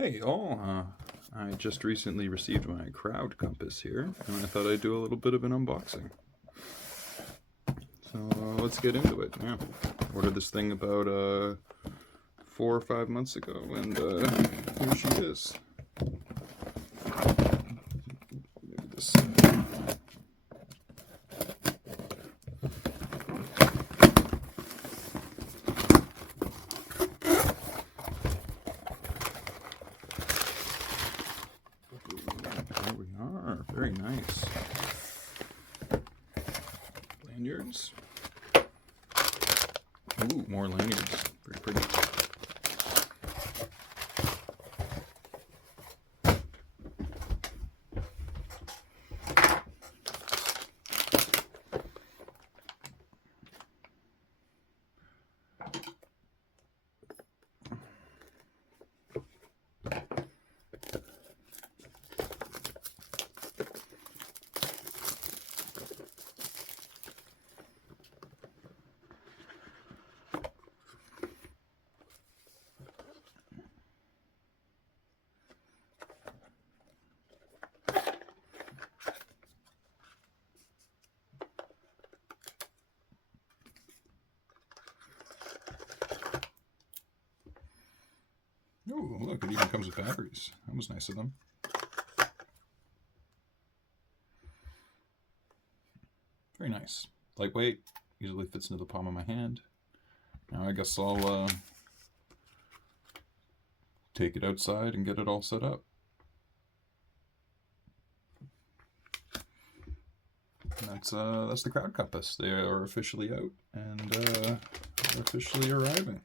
Hey all, I just recently received my crowd compass here, and I thought I'd do a little bit of an unboxing. So let's get into it. Yeah, ordered this thing about 4 or 5 months ago, and here she is. Maybe this. There we are. Very nice. Lanyards. Ooh, more lanyards. Very pretty. Oh, look, it even comes with batteries. That was nice of them. Very nice. Lightweight, easily fits into the palm of my hand. Now I guess I'll take it outside and get it all set up. That's the crowd compass. They are officially out and they're officially arriving.